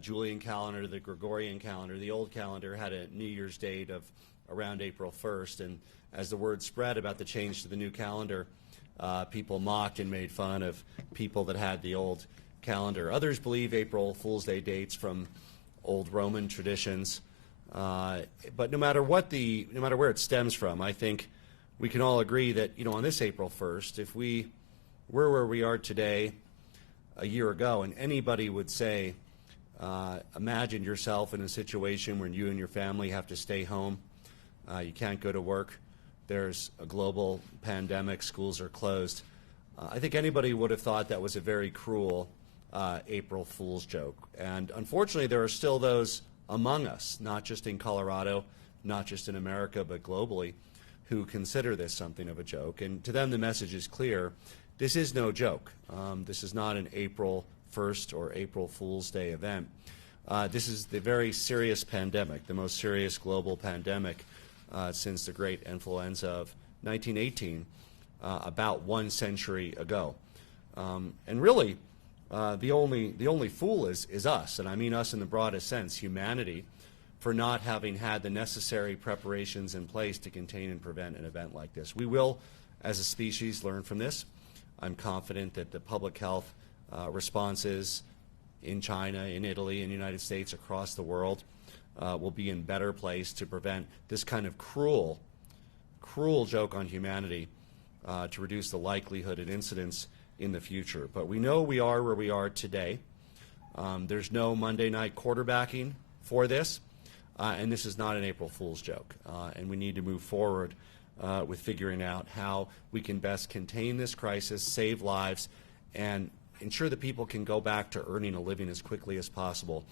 Julian calendar, the Gregorian calendar. The old calendar had a New Year's date of around April 1st, and as the word spread about the change to the new calendar, people mocked and made fun of people that had the old calendar. Others believe April Fool's Day dates from old Roman traditions. But no matter where it stems from, I think we can all agree that, on this April 1st, if we were where we are today a year ago, and anybody would say, imagine yourself in a situation where you and your family have to stay home, you can't go to work, there's a global pandemic, schools are closed. I think anybody would have thought that was a very cruel April Fool's joke. And unfortunately, there are still those among us, not just in Colorado, not just in America, but globally, who consider this something of a joke. And to them, the message is clear. This is no joke. This is not an April 1st or April Fool's Day event. This is the very serious pandemic, the most serious global pandemic since the great influenza of 1918, about 1 century ago. And really, the only fool is us, and I mean us in the broadest sense, humanity, for not having had the necessary preparations in place to contain and prevent an event like this. We will, as a species, learn from this. I'm confident that the public health responses in China, in Italy, in the United States, across the world will be in better place to prevent this kind of cruel joke on humanity, to reduce the likelihood and incidence in the future. But we know we are where we are today. There's no Monday night quarterbacking for this, and this is not an April Fool's joke. And we need to move forward with figuring out how we can best contain this crisis, save lives, and ensure that people can go back to earning a living as quickly as possible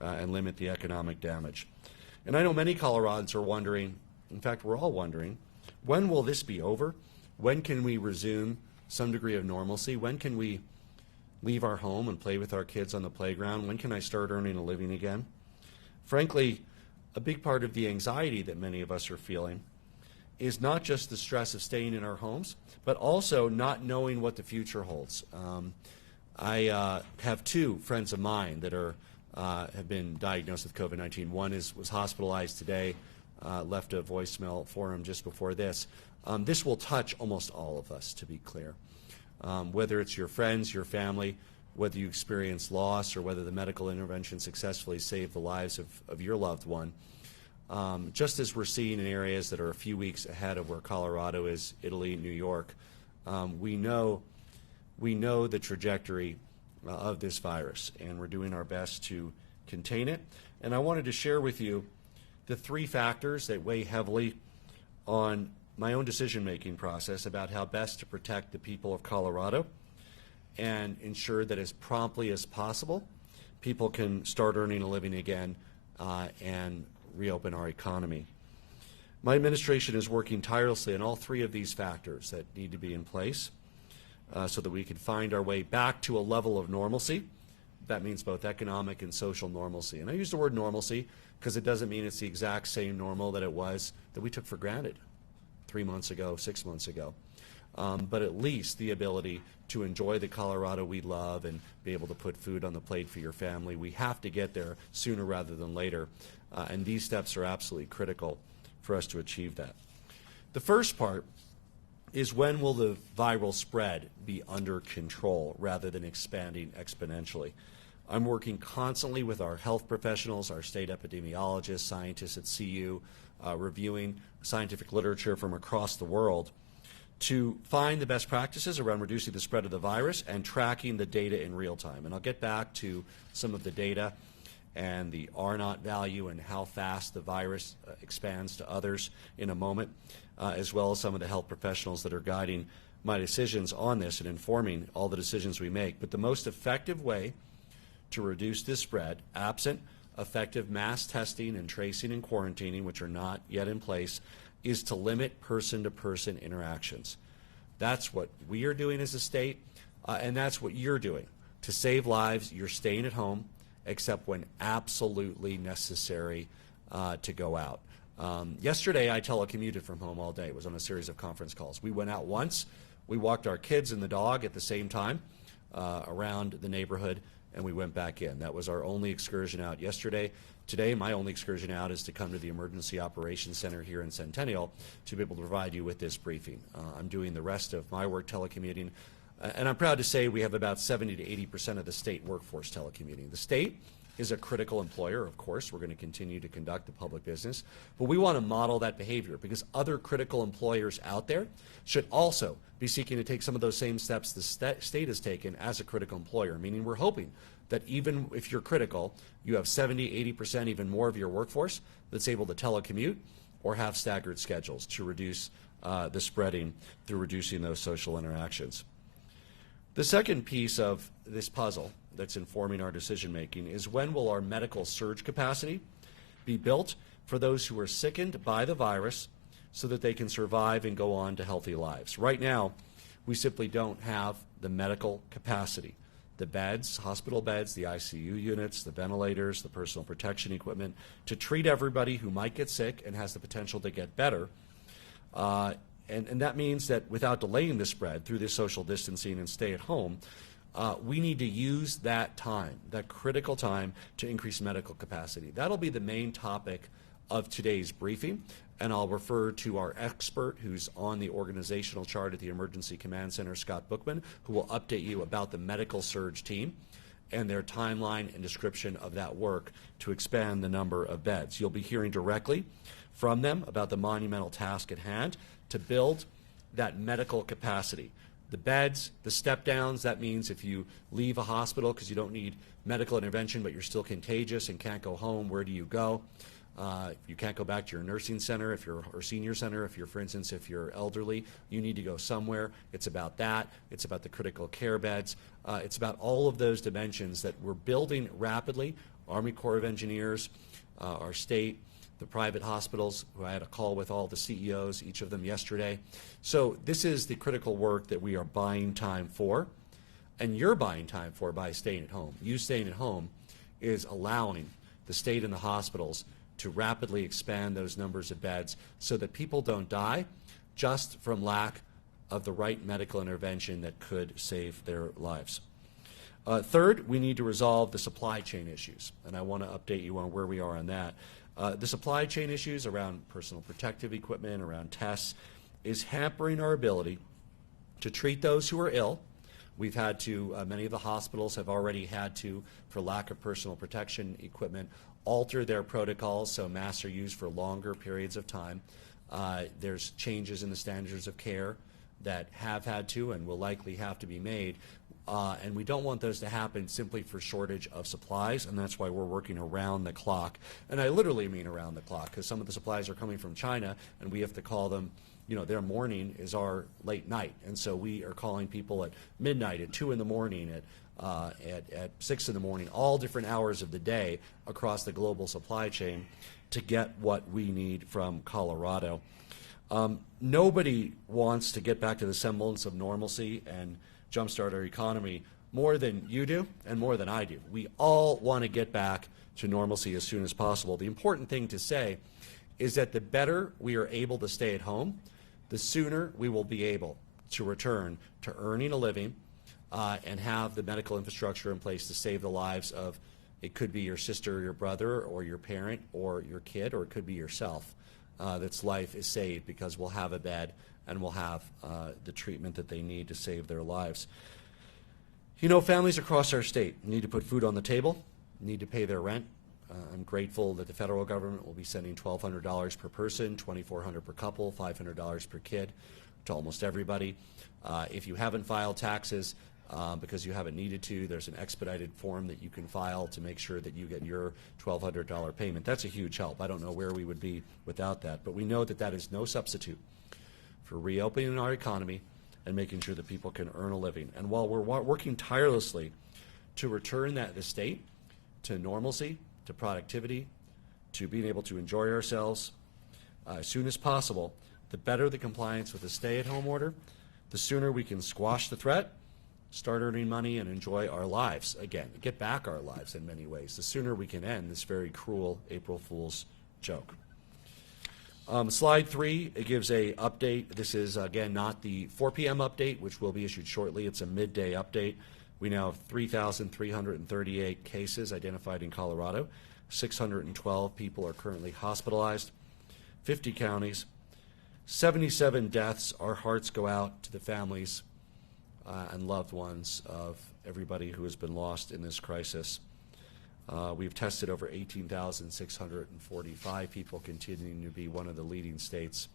and limit the economic damage. And I know many Coloradans are wondering, in fact, we're all wondering, when will this be over? When can we resume some degree of normalcy? When can we leave our home and play with our kids on the playground? When can I start earning a living again? Frankly, a big part of the anxiety that many of us are feeling is not just the stress of staying in our homes, but also not knowing what the future holds. I have two friends of mine that have been diagnosed with COVID-19. One was hospitalized today, left a voicemail for him just before this. This will touch almost all of us, to be clear. Whether it's your friends, your family, whether you experience loss, or whether the medical intervention successfully saved the lives of your loved one. Just as we're seeing in areas that are a few weeks ahead of where Colorado is, Italy, New York, we know the trajectory of this virus, and we're doing our best to contain it. And I wanted to share with you the three factors that weigh heavily on my own decision-making process about how best to protect the people of Colorado and ensure that as promptly as possible, people can start earning a living again and reopen our economy. My administration is working tirelessly on all three of these factors that need to be in place so that we can find our way back to a level of normalcy. That means both economic and social normalcy. And I use the word normalcy because it doesn't mean it's the exact same normal that we took for granted 3 months ago, 6 months ago. But at least the ability to enjoy the Colorado we love and be able to put food on the plate for your family. We have to get there sooner rather than later. And these steps are absolutely critical for us to achieve that. The first part is, when will the viral spread be under control rather than expanding exponentially? I'm working constantly with our health professionals, our state epidemiologists, scientists at CU, reviewing scientific literature from across the world to find the best practices around reducing the spread of the virus and tracking the data in real time. And I'll get back to some of the data and the R0 value and how fast the virus expands to others in a moment, as well as some of the health professionals that are guiding my decisions on this and informing all the decisions we make. But the most effective way to reduce this spread, absent effective mass testing and tracing and quarantining, which are not yet in place, is to limit person-to-person interactions. That's what we are doing as a state, and that's what you're doing. To save lives, you're staying at home, except when absolutely necessary to go out. Yesterday, I telecommuted from home all day. It was on a series of conference calls. We went out once. We walked our kids and the dog at the same time around the neighborhood, and we went back in. That was our only excursion out yesterday. Today, my only excursion out is to come to the Emergency Operations Center here in Centennial to be able to provide you with this briefing. I'm doing the rest of my work telecommuting, and I'm proud to say we have about 70 to 80% of the state workforce telecommuting. The state is a critical employer, of course. We're going to continue to conduct the public business, but we want to model that behavior because other critical employers out there should also be seeking to take some of those same steps the state has taken as a critical employer, meaning we're hoping that even if you're critical, you have 70, 80%, even more of your workforce that's able to telecommute or have staggered schedules to reduce the spreading through reducing those social interactions. The second piece of this puzzle that's informing our decision making is when will our medical surge capacity be built for those who are sickened by the virus so that they can survive and go on to healthy lives. Right now, we simply don't have the medical capacity. The beds, hospital beds, the ICU units, the ventilators, the personal protection equipment to treat everybody who might get sick and has the potential to get better. And that means that without delaying the spread through this social distancing and stay at home, we need to use that time, that critical time, to increase medical capacity. That'll be the main topic of today's briefing, and I'll refer to our expert who's on the organizational chart at the Emergency Command Center, Scott Bookman, who will update you about the medical surge team and their timeline and description of that work to expand the number of beds. You'll be hearing directly from them about the monumental task at hand to build that medical capacity. The beds, the step downs, that means if you leave a hospital because you don't need medical intervention but you're still contagious and can't go home, where do you go? You can't go back to your nursing center or senior center if you're, for instance, if you're elderly, you need to go somewhere. It's about that. It's about the critical care beds. It's about all of those dimensions that we're building rapidly. Army Corps of Engineers, our state, the private hospitals, who I had a call with all the CEOs, each of them yesterday. So this is the critical work that we are buying time for, and you're buying time for by staying at home. You staying at home is allowing the state and the hospitals to rapidly expand those numbers of beds so that people don't die just from lack of the right medical intervention that could save their lives. Third, we need to resolve the supply chain issues, and I want to update you on where we are on that. The supply chain issues around personal protective equipment, around tests, is hampering our ability to treat those who are ill. We've had to, many of the hospitals have already had to, for lack of personal protection equipment, alter their protocols so masks are used for longer periods of time. There's changes in the standards of care that have had to and will likely have to be made. And we don't want those to happen simply for shortage of supplies, and that's why we're working around the clock. And I literally mean around the clock, because some of the supplies are coming from China, and we have to call them, you know, their morning is our late night. And so we are calling people at midnight, at 2 in the morning, at 6 in the morning, all different hours of the day across the global supply chain to get what we need from Colorado. Nobody wants to get back to the semblance of normalcy and jumpstart our economy more than you do and more than I do. We all want to get back to normalcy as soon as possible. The important thing to say is that the better we are able to stay at home, the sooner we will be able to return to earning a living and have the medical infrastructure in place to save the lives of, it could be your sister or your brother or your parent or your kid, or it could be yourself, that's life is saved because we'll have a bed and will have the treatment that they need to save their lives. You know, families across our state need to put food on the table, need to pay their rent. I'm grateful that the federal government will be sending $1,200 per person, $2,400 per couple, $500 per kid to almost everybody. If you haven't filed taxes because you haven't needed to, there's an expedited form that you can file to make sure that you get your $1,200 payment. That's a huge help. I don't know where we would be without that, but we know that that is no substitute for reopening our economy and making sure that people can earn a living. And while we're working tirelessly to return the state to normalcy, to productivity, to being able to enjoy ourselves as soon as possible, the better the compliance with the stay-at-home order, the sooner we can squash the threat, start earning money, and enjoy our lives again, get back our lives in many ways. The sooner we can end this very cruel April Fool's joke. Slide 3, it gives a update. This is, again, not the 4 p.m. update, which will be issued shortly. It's a midday update. We now have 3,338 cases identified in Colorado. 612 people are currently hospitalized. 50 counties. 77 deaths. Our hearts go out to the families and loved ones of everybody who has been lost in this crisis. We've tested over 18,645 people, continuing to be one of the leading states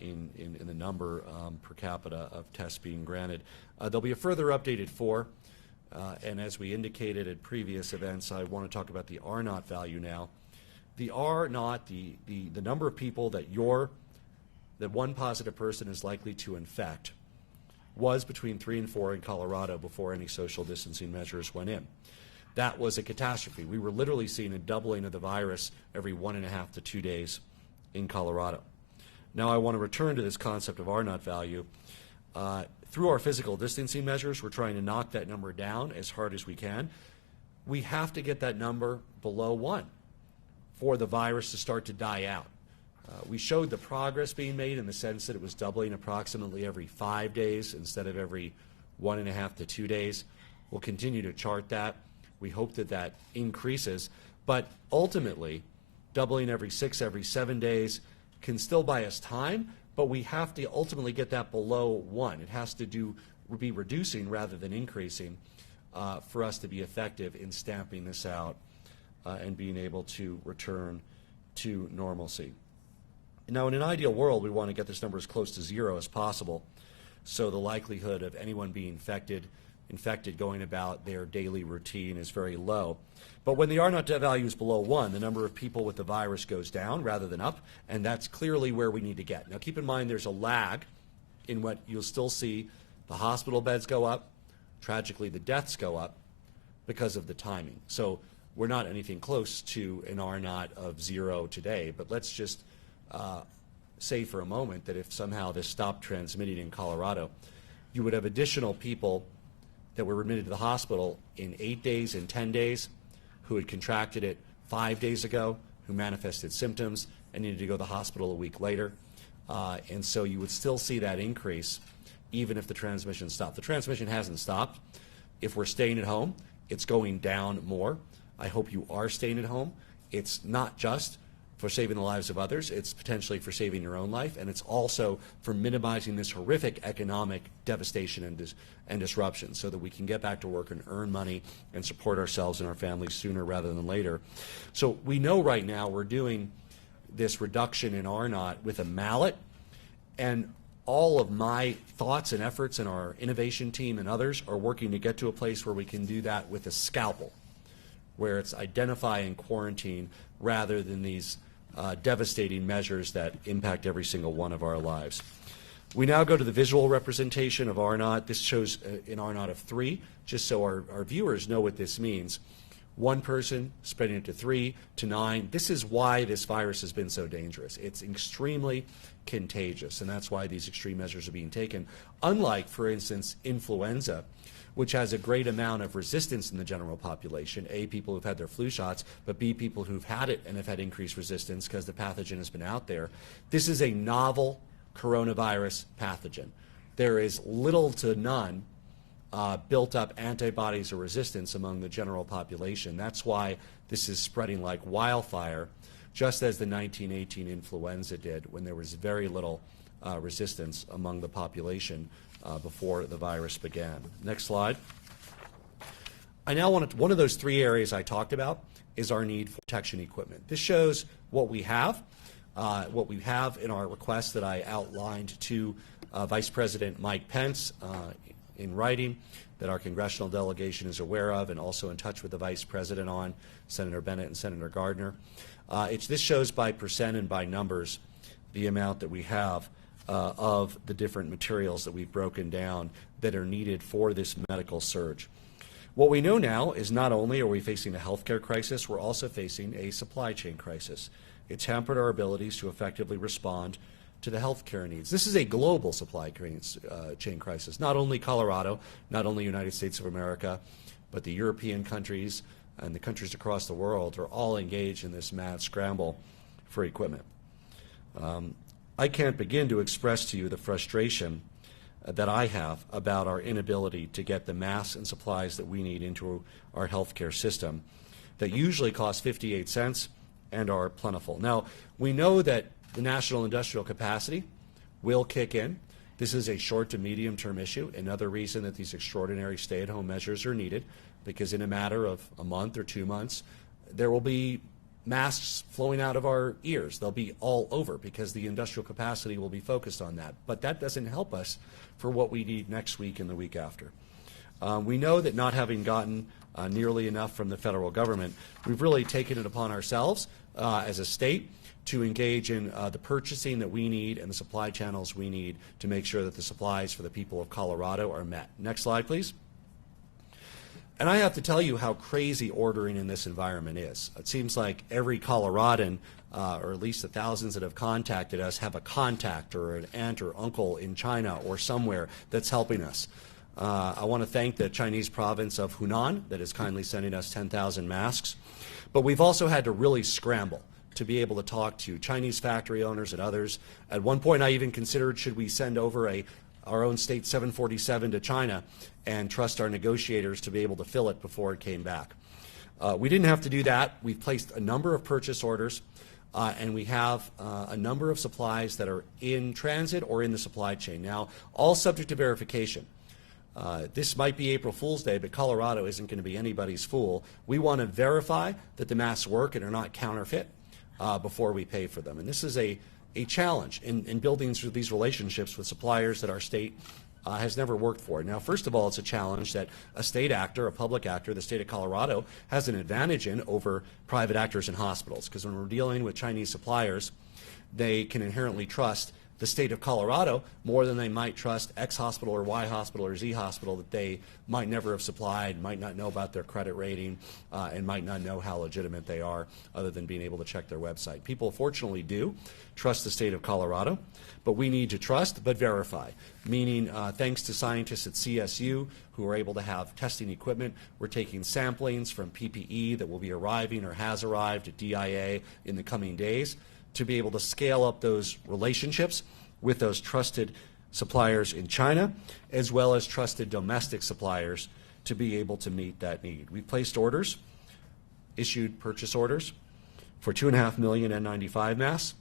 in the number per capita of tests being granted. There'll be a further updated 4, and as we indicated at previous events, I want to talk about the R naught value now. The R naught, the number of people that one positive person is likely to infect, was between 3 and 4 in Colorado before any social distancing measures went in. That was a catastrophe. We were literally seeing a doubling of the virus every 1.5 to 2 days in Colorado. Now I want to return to this concept of R naught value. Through our physical distancing measures, we're trying to knock that number down as hard as we can. We have to get that number below 1 for the virus to start to die out. We showed the progress being made in the sense that it was doubling approximately every 5 days instead of every 1.5 to 2 days. We'll continue to chart that. We hope that that increases, but ultimately, doubling every 6, every 7 days can still buy us time, but we have to ultimately get that below 1. It has to be reducing rather than increasing for us to be effective in stamping this out and being able to return to normalcy. Now, in an ideal world, we want to get this number as close to 0 as possible, so the likelihood of anyone being infected going about their daily routine is very low. But when the R naught value is below 1, the number of people with the virus goes down rather than up, and that's clearly where we need to get. Now, keep in mind there's a lag in what you'll still see. The hospital beds go up. Tragically, the deaths go up because of the timing. So we're not anything close to an R naught of 0 today, but let's just say for a moment that if somehow this stopped transmitting in Colorado, you would have additional people that were admitted to the hospital in 8 days and 10 days who had contracted it 5 days ago, who manifested symptoms and needed to go to the hospital a week later. And so you would still see that increase even if the transmission stopped. The transmission hasn't stopped. If we're staying at home, it's going down more. I hope you are staying at home. It's not just for saving the lives of others, it's potentially for saving your own life, and it's also for minimizing this horrific economic devastation and disruption so that we can get back to work and earn money and support ourselves and our families sooner rather than later. So we know right now we're doing this reduction in R naught with a mallet, and all of my thoughts and efforts and our innovation team and others are working to get to a place where we can do that with a scalpel, where it's identify and quarantine rather than these devastating measures that impact every single one of our lives. We now go to the visual representation of R naught. This shows an R naught of 3, just so our viewers know what this means. One person spreading it to 3 to 9. This is why this virus has been so dangerous. It's extremely contagious, and that's why these extreme measures are being taken. Unlike, for instance, influenza, which has a great amount of resistance in the general population, A, people who've had their flu shots, but B, people who've had it and have had increased resistance because the pathogen has been out there. This is a novel coronavirus pathogen. There is little to none built up antibodies or resistance among the general population. That's why this is spreading like wildfire, just as the 1918 influenza did, when there was very little resistance among the population before the virus began. Next slide. I now want to, one of those 3 areas I talked about is our need for protection equipment. This shows what we have in our request that I outlined to Vice President Mike Pence in writing, that our congressional delegation is aware of and also in touch with the Vice President on, Senator Bennett and Senator Gardner. This shows by percent and by numbers the amount that we have of the different materials that we've broken down that are needed for this medical surge. What we know now is not only are we facing a healthcare crisis, we're also facing a supply chain crisis. It's hampered our abilities to effectively respond to the healthcare needs. This is a global supply chain crisis. Not only Colorado, not only United States of America, but the European countries and the countries across the world are all engaged in this mad scramble for equipment. I can't begin to express to you the frustration that I have about our inability to get the masks and supplies that we need into our healthcare system that usually cost 58 cents and are plentiful. Now, we know that the national industrial capacity will kick in. This is a short to medium term issue. Another reason that these extraordinary stay-at-home measures are needed, because in a matter of a month or 2 months, there will be masks flowing out of our ears. They'll be all over because the industrial capacity will be focused on that. But that doesn't help us for what we need next week and the week after. We know that not having gotten nearly enough from the federal government, we've really taken it upon ourselves as a state to engage in the purchasing that we need and the supply channels we need to make sure that the supplies for the people of Colorado are met. Next slide, please. And I have to tell you how crazy ordering in this environment is. It seems like every Coloradan, or at least the thousands that have contacted us, have a contact or an aunt or uncle in China or somewhere that's helping us. I want to thank the Chinese province of Hunan that is kindly sending us 10,000 masks. But we've also had to really scramble to be able to talk to Chinese factory owners and others. At one point, I even considered, should we send over our own state 747 to China and trust our negotiators to be able to fill it before it came back. We didn't have to do that. We've placed a number of purchase orders, and we have a number of supplies that are in transit or in the supply chain. Now, all subject to verification. This might be April Fool's Day, but Colorado isn't going to be anybody's fool. We want to verify that the masks work and are not counterfeit before we pay for them. And this is a challenge in building through these relationships with suppliers that our state has never worked for. Now, first of all, it's a challenge that a state actor, a public actor, the state of Colorado, has an advantage in over private actors and hospitals, because when we're dealing with Chinese suppliers, they can inherently trust the state of Colorado more than they might trust X hospital or Y hospital or Z hospital that they might never have supplied, might not know about their credit rating, and might not know how legitimate they are other than being able to check their website. People fortunately do trust the state of Colorado, but we need to trust but verify, meaning thanks to scientists at CSU who are able to have testing equipment, we're taking samplings from PPE that will be arriving or has arrived at DIA in the coming days to be able to scale up those relationships with those trusted suppliers in China, as well as trusted domestic suppliers to be able to meet that need. We've placed orders, issued purchase orders for 2.5 million N95 masks,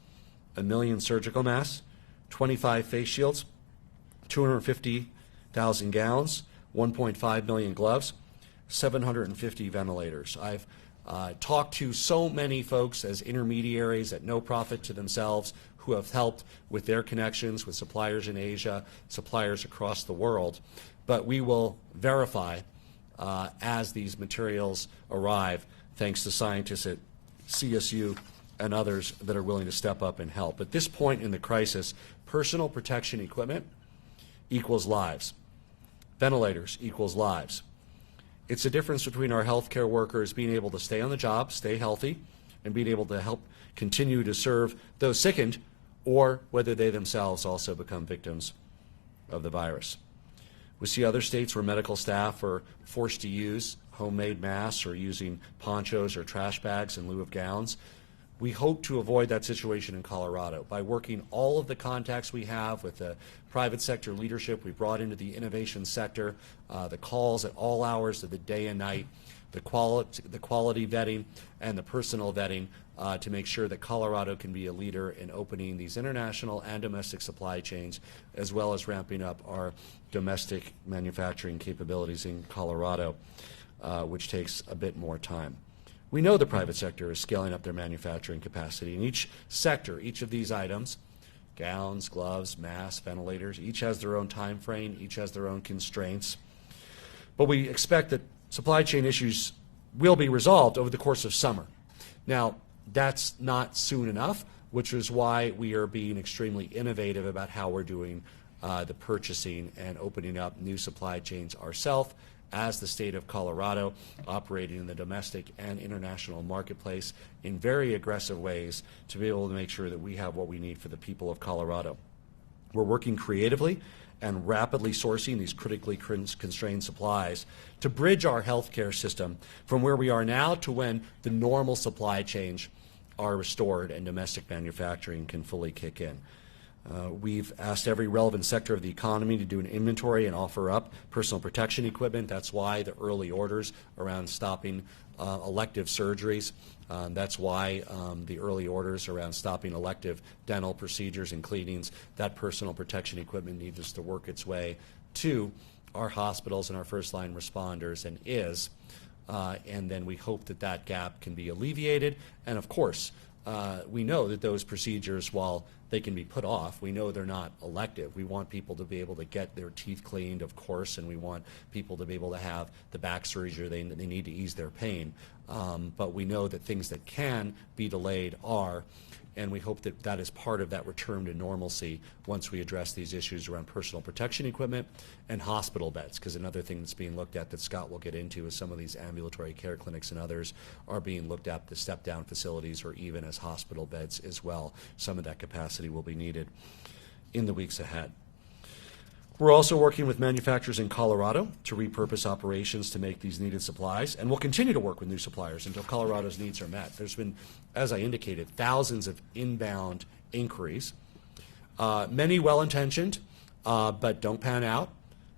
1 million surgical masks, 25 face shields, 250,000 gowns, 1.5 million gloves, 750 ventilators. I've talked to so many folks as intermediaries at no profit to themselves who have helped with their connections with suppliers in Asia, suppliers across the world. But we will verify as these materials arrive, thanks to scientists at CSU and others that are willing to step up and help. At this point in the crisis, personal protection equipment equals lives. Ventilators equals lives. It's the difference between our healthcare workers being able to stay on the job, stay healthy, and being able to help continue to serve those sickened, or whether they themselves also become victims of the virus. We see other states where medical staff are forced to use homemade masks or using ponchos or trash bags in lieu of gowns. We hope to avoid that situation in Colorado by working all of the contacts we have with the private sector leadership we brought into the innovation sector, the calls at all hours of the day and night, the quality vetting and the personal vetting to make sure that Colorado can be a leader in opening these international and domestic supply chains, as well as ramping up our domestic manufacturing capabilities in Colorado, which takes a bit more time. We know the private sector is scaling up their manufacturing capacity. In each sector, each of these items, gowns, gloves, masks, ventilators, each has their own time frame, each has their own constraints. But we expect that supply chain issues will be resolved over the course of summer. Now, that's not soon enough, which is why we are being extremely innovative about how we're doing the purchasing and opening up new supply chains ourselves as the state of Colorado, operating in the domestic and international marketplace in very aggressive ways to be able to make sure that we have what we need for the people of Colorado. We're working creatively and rapidly sourcing these critically constrained supplies to bridge our healthcare system from where we are now to when the normal supply chains are restored and domestic manufacturing can fully kick in. We've asked every relevant sector of the economy to do an inventory and offer up personal protection equipment. That's why the early orders around stopping elective surgeries. That's why the early orders around stopping elective dental procedures and cleanings. That personal protection equipment needs to work its way to our hospitals and our first-line responders, and is. And then we hope that that gap can be alleviated. And of course, we know that those procedures, while they can be put off, we know they're not elective. We want people to be able to get their teeth cleaned, of course, and we want people to be able to have the back surgery they need to ease their pain. But we know that things that can be delayed are, and we hope that that is part of that return to normalcy once we address these issues around personal protection equipment and hospital beds, because another thing that's being looked at that Scott will get into is some of these ambulatory care clinics and others are being looked at, the step-down facilities, or even as hospital beds as well. Some of that capacity will be needed in the weeks ahead. We're also working with manufacturers in Colorado to repurpose operations to make these needed supplies, and we'll continue to work with new suppliers until Colorado's needs are met. There's been, as I indicated, thousands of inbound inquiries, many well-intentioned, but don't pan out.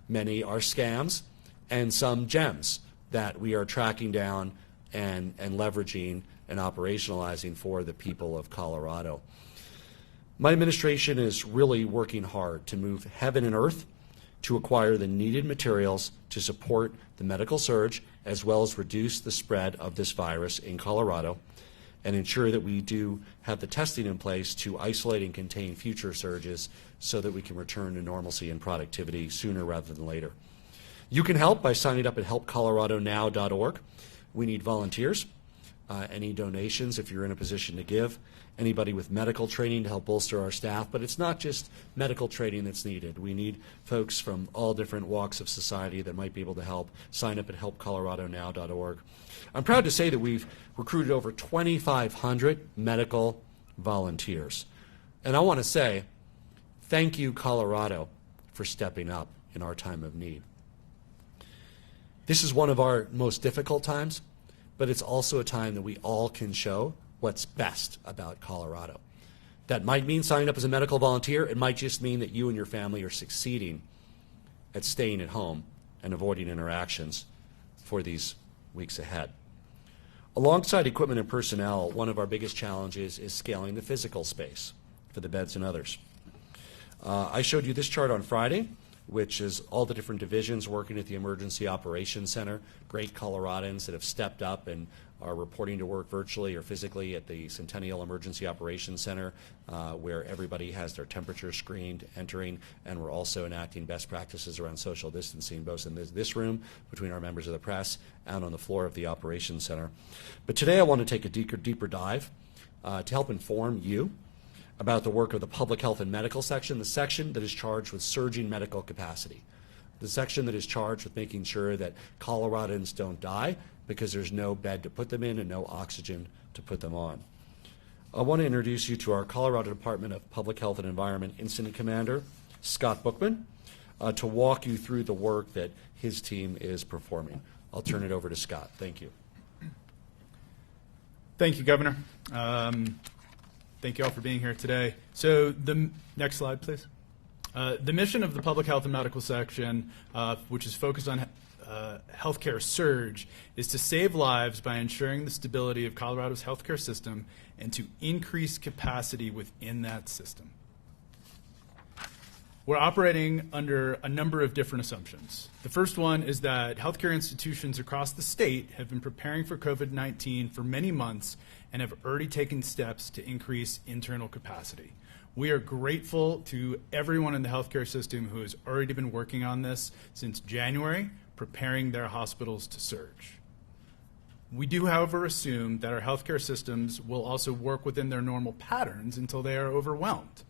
Many are scams, and some gems that we are tracking down and leveraging and operationalizing for the people of Colorado. My administration is really working hard to move heaven and earth to acquire the needed materials to support the medical surge, as well as reduce the spread of this virus in Colorado, and ensure that we do have the testing in place to isolate and contain future surges so that we can return to normalcy and productivity sooner rather than later. You can help by signing up at helpcoloradonow.org. We need volunteers, any donations if you're in a position to give, anybody with medical training to help bolster our staff, but it's not just medical training that's needed. We need folks from all different walks of society that might be able to help. Sign up at helpcoloradonow.org. I'm proud to say that we've recruited over 2,500 medical volunteers. And I want to say, thank you, Colorado, for stepping up in our time of need. This is one of our most difficult times, but it's also a time that we all can show what's best about Colorado. That might mean signing up as a medical volunteer. It might just mean that you and your family are succeeding at staying at home and avoiding interactions for these weeks ahead. Alongside equipment and personnel, one of our biggest challenges is scaling the physical space for the beds and others. I showed you this chart on Friday, which is all the different divisions working at the Emergency Operations Center, great Coloradans that have stepped up and are reporting to work virtually or physically at the Centennial Emergency Operations Center, where everybody has their temperature screened entering, and we're also enacting best practices around social distancing, both in this room between our members of the press and on the floor of the Operations Center. But today I want to take a deeper dive to help inform you about the work of the Public Health and Medical section, the section that is charged with surging medical capacity, the section that is charged with making sure that Coloradans don't die because there's no bed to put them in and no oxygen to put them on. I want to introduce you to our Colorado Department of Public Health and Environment Incident Commander, Scott Bookman, to walk you through the work that his team is performing. I'll turn it over to Scott. Thank you. Thank you, Governor. Thank you all for being here today. So the next slide, please. The mission of the Public Health and Medical section, which is focused on healthcare surge, is to save lives by ensuring the stability of Colorado's healthcare system and to increase capacity within that system. We're operating under a number of different assumptions. The first one is that healthcare institutions across the state have been preparing for COVID-19 for many months and have already taken steps to increase internal capacity. We are grateful to everyone in the healthcare system who has already been working on this since January, preparing their hospitals to surge. We do, however, assume that our healthcare systems will also work within their normal patterns until they are overwhelmed.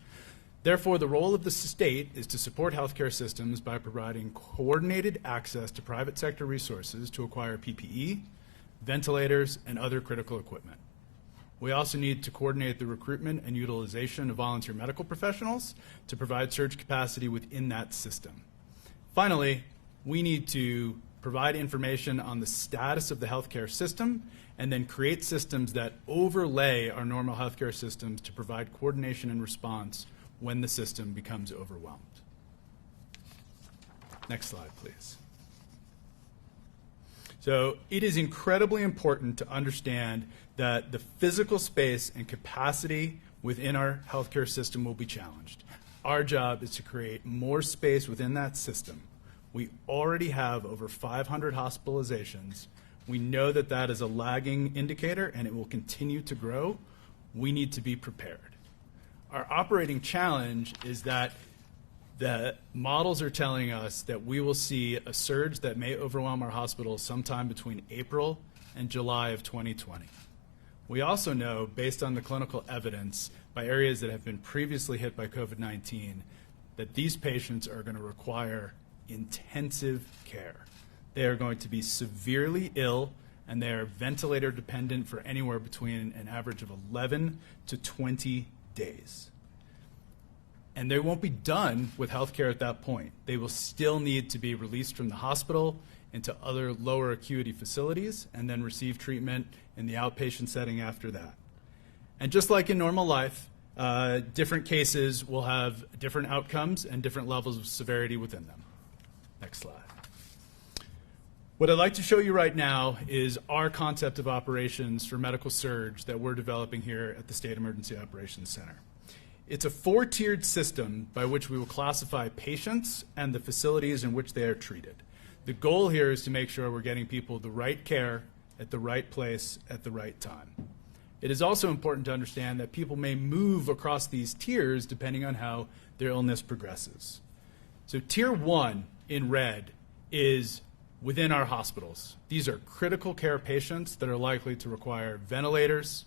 Therefore, the role of the state is to support healthcare systems by providing coordinated access to private sector resources to acquire PPE, ventilators, and other critical equipment. We also need to coordinate the recruitment and utilization of volunteer medical professionals to provide surge capacity within that system. Finally, we need to provide information on the status of the healthcare system and then create systems that overlay our normal healthcare systems to provide coordination and response when the system becomes overwhelmed. Next slide, please. So it is incredibly important to understand that the physical space and capacity within our healthcare system will be challenged. Our job is to create more space within that system. We already have over 500 hospitalizations. We know that that is a lagging indicator and it will continue to grow. We need to be prepared. Our operating challenge is that the models are telling us that we will see a surge that may overwhelm our hospitals sometime between April and July of 2020. We also know, based on the clinical evidence by areas that have been previously hit by COVID-19, that these patients are going to require intensive care. They are going to be severely ill, and they are ventilator dependent for anywhere between an average of 11 to 20 days. And they won't be done with healthcare at that point. They will still need to be released from the hospital into other lower acuity facilities and then receive treatment in the outpatient setting after that. And just like in normal life, different cases will have different outcomes and different levels of severity within them. Next slide. What I'd like to show you right now is our concept of operations for medical surge that we're developing here at the State Emergency Operations Center. It's a 4-tiered system by which we will classify patients and the facilities in which they are treated. The goal here is to make sure we're getting people the right care at the right place at the right time. It is also important to understand that people may move across these tiers depending on how their illness progresses. So tier 1 in red is within our hospitals. These are critical care patients that are likely to require ventilators,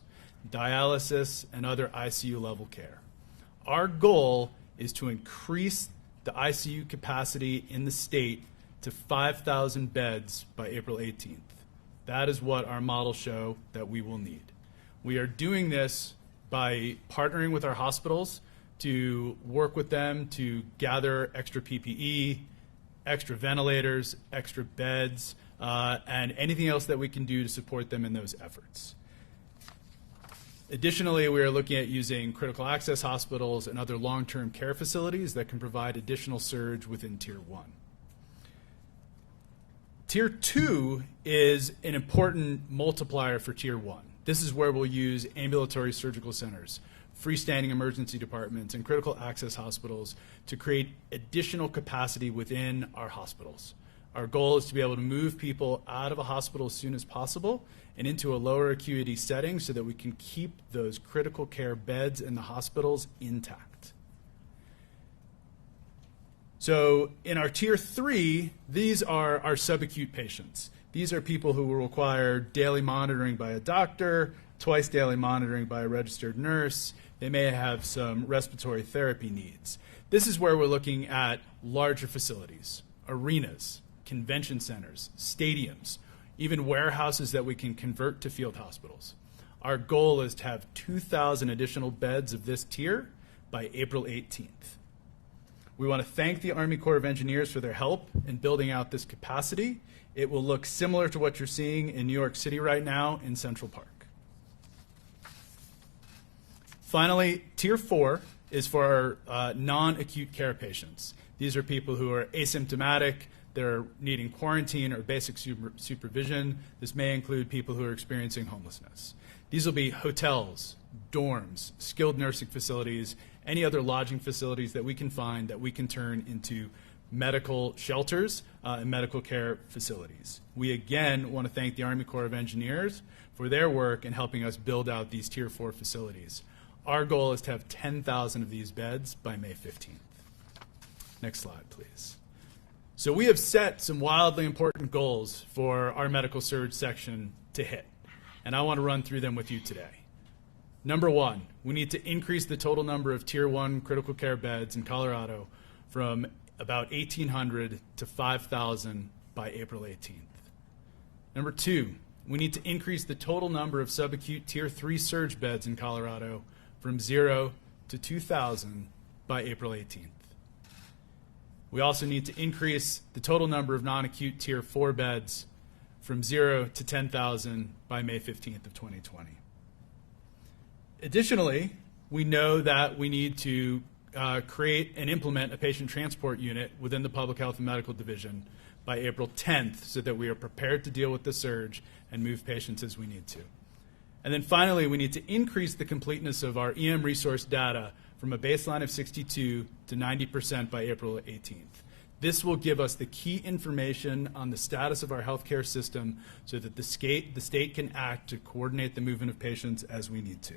dialysis, and other ICU level care. Our goal is to increase the ICU capacity in the state to 5,000 beds by April 18th. That is what our models show that we will need. We are doing this by partnering with our hospitals to work with them to gather extra PPE, extra ventilators, extra beds, and anything else that we can do to support them in those efforts. Additionally, we are looking at using critical access hospitals and other long-term care facilities that can provide additional surge within Tier 1. Tier 2 is an important multiplier for Tier 1. This is where we'll use ambulatory surgical centers, freestanding emergency departments, and critical access hospitals to create additional capacity within our hospitals. Our goal is to be able to move people out of a hospital as soon as possible and into a lower acuity setting so that we can keep those critical care beds in the hospitals intact. So in our Tier 3, these are our subacute patients. These are people who will require daily monitoring by a doctor, twice daily monitoring by a registered nurse. They may have some respiratory therapy needs. This is where we're looking at larger facilities, arenas, convention centers, stadiums, even warehouses that we can convert to field hospitals. Our goal is to have 2,000 additional beds of this tier by April 18th. We want to thank the Army Corps of Engineers for their help in building out this capacity. It will look similar to what you're seeing in New York City right now in Central Park. Finally, Tier 4 is for our non-acute care patients. These are people who are asymptomatic, they're needing quarantine or basic supervision. This may include people who are experiencing homelessness. These will be hotels, dorms, skilled nursing facilities, any other lodging facilities that we can find that we can turn into medical shelters and medical care facilities. We again want to thank the Army Corps of Engineers for their work in helping us build out these Tier 4 facilities. Our goal is to have 10,000 of these beds by May 15th. Next slide, please. So we have set some wildly important goals for our medical surge section to hit, and I want to run through them with you today. Number 1, we need to increase the total number of Tier 1 critical care beds in Colorado from about 1,800 to 5,000 by April 18th. Number 2, we need to increase the total number of subacute Tier 3 surge beds in Colorado from 0 to 2,000 by April 18th. We also need to increase the total number of non-acute Tier 4 beds from 0 to 10,000 by May 15th of 2020. Additionally, we know that we need to create and implement a patient transport unit within the Public Health and Medical Division by April 10th so that we are prepared to deal with the surge and move patients as we need to. And then finally, we need to increase the completeness of our EM resource data from a baseline of 62 to 90% by April 18th. This will give us the key information on the status of our healthcare system so that the state can act to coordinate the movement of patients as we need to.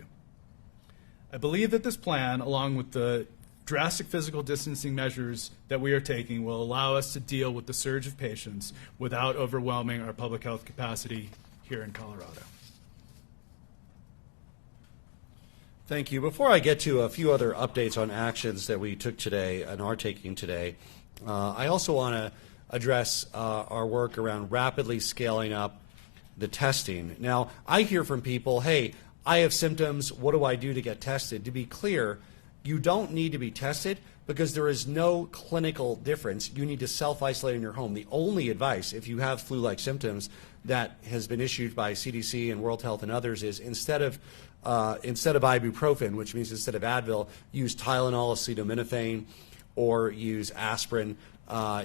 I believe that this plan, along with the drastic physical distancing measures that we are taking, will allow us to deal with the surge of patients without overwhelming our public health capacity here in Colorado. Thank you. Before I get to a few other updates on actions that we took today and are taking today, I also want to address our work around rapidly scaling up the testing. Now, I hear from people, hey, I have symptoms, what do I do to get tested? To be clear, you don't need to be tested because there is no clinical difference. You need to self-isolate in your home. The only advice, if you have flu-like symptoms, that has been issued by CDC and World Health and others is instead of ibuprofen, which means instead of Advil, use Tylenol, acetaminophen, or use aspirin.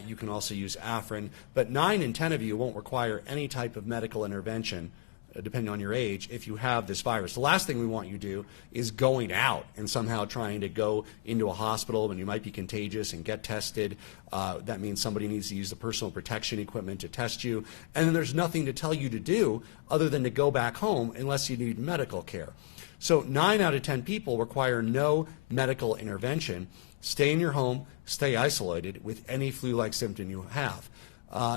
You can also use Afrin. But 9 in 10 of you won't require any type of medical intervention, depending on your age, if you have this virus. The last thing we want you to do is going out and somehow trying to go into a hospital when you might be contagious and get tested. That means somebody needs to use the personal protection equipment to test you. And then there's nothing to tell you to do other than to go back home unless you need medical care. So 9 out of 10 people require no medical intervention. Stay in your home, stay isolated with any flu-like symptom you have.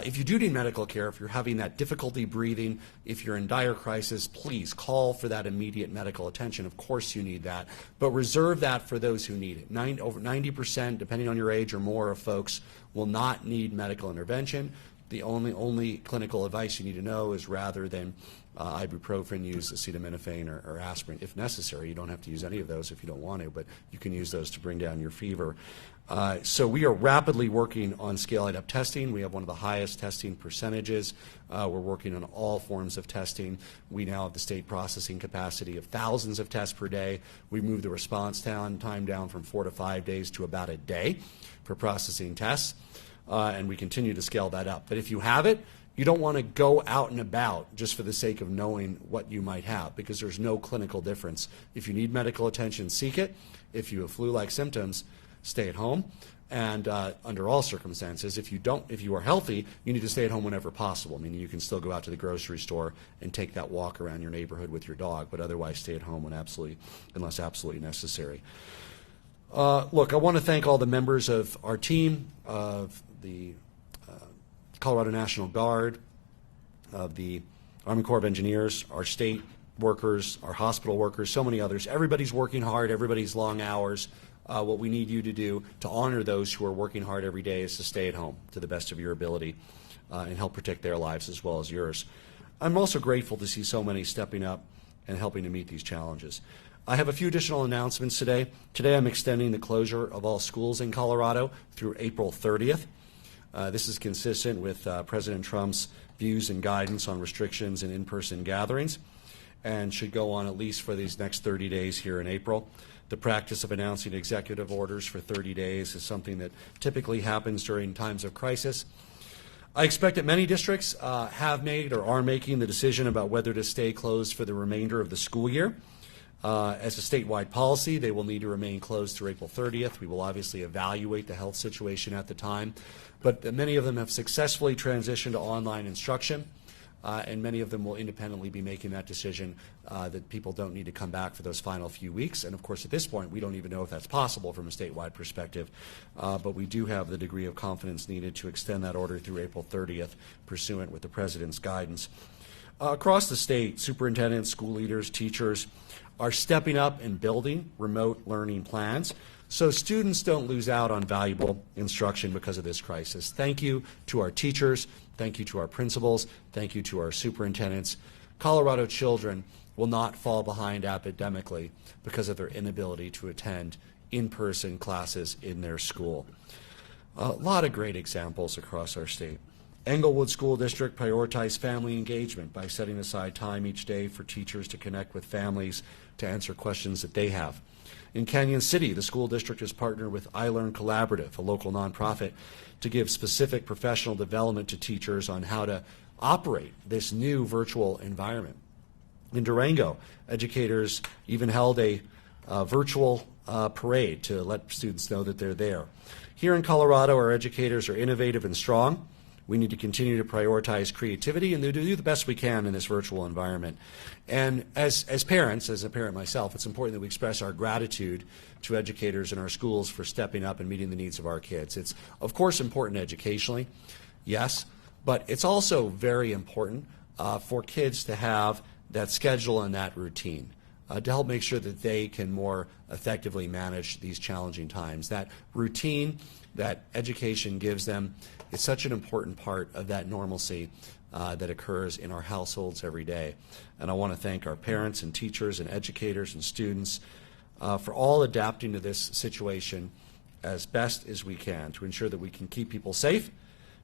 If you do need medical care, if you're having that difficulty breathing, if you're in dire crisis, please call for that immediate medical attention. Of course you need that, but reserve that for those who need it. Over 90%, depending on your age or more, of folks will not need medical intervention. The only clinical advice you need to know is rather than ibuprofen, use acetaminophen or aspirin. If necessary, you don't have to use any of those if you don't want to, but you can use those to bring down your fever. So we are rapidly working on scaling up testing. We have one of the highest testing percentages. We're working on all forms of testing. We now have the state processing capacity of thousands of tests per day. We moved the response time down from 4 to 5 days to about a day for processing tests, and we continue to scale that up. But if you have it, you don't want to go out and about just for the sake of knowing what you might have, because there's no clinical difference. If you need medical attention, seek it. If you have flu-like symptoms, stay at home. And under all circumstances, if you are healthy, you need to stay at home whenever possible. Meaning you can still go out to the grocery store and take that walk around your neighborhood with your dog, but otherwise stay at home unless absolutely necessary. Look, I want to thank all the members of our team, of the Colorado National Guard, of the Army Corps of Engineers, our state workers, our hospital workers, so many others. Everybody's working hard, everybody's long hours. What we need you to do to honor those who are working hard every day is to stay at home to the best of your ability and help protect their lives as well as yours. I'm also grateful to see so many stepping up and helping to meet these challenges. I have a few additional announcements today. Today I'm extending the closure of all schools in Colorado through April 30th. This is consistent with President Trump's views and guidance on restrictions and in-person gatherings, and should go on at least for these next 30 days here in April. The practice of announcing executive orders for 30 days is something that typically happens during times of crisis. I expect that many districts have made or are making the decision about whether to stay closed for the remainder of the school year. As a statewide policy, they will need to remain closed through April 30th. We will obviously evaluate the health situation at the time, but many of them have successfully transitioned to online instruction, and many of them will independently be making that decision that people don't need to come back for those final few weeks. And of course, at this point, we don't even know if that's possible from a statewide perspective, but we do have the degree of confidence needed to extend that order through April 30th, pursuant with the President's guidance. Across the state, superintendents, school leaders, teachers are stepping up and building remote learning plans so students don't lose out on valuable instruction because of this crisis. Thank you to our teachers. Thank you to our principals. Thank you to our superintendents. Colorado children will not fall behind academically because of their inability to attend in-person classes in their school. A lot of great examples across our state. Englewood School District prioritized family engagement by setting aside time each day for teachers to connect with families to answer questions that they have. In Canyon City, the school district has partnered with iLearn Collaborative, a local nonprofit, to give specific professional development to teachers on how to operate this new virtual environment. In Durango, educators even held a virtual parade to let students know that they're there. Here in Colorado, our educators are innovative and strong. We need to continue to prioritize creativity and to do the best we can in this virtual environment. And as parents, as a parent myself, it's important that we express our gratitude to educators in our schools for stepping up and meeting the needs of our kids. It's, of course, important educationally, yes, but it's also very important for kids to have that schedule and that routine to help make sure that they can more effectively manage these challenging times. That routine that education gives them is such an important part of that normalcy that occurs in our households every day. And I want to thank our parents and teachers and educators and students for all adapting to this situation as best as we can to ensure that we can keep people safe,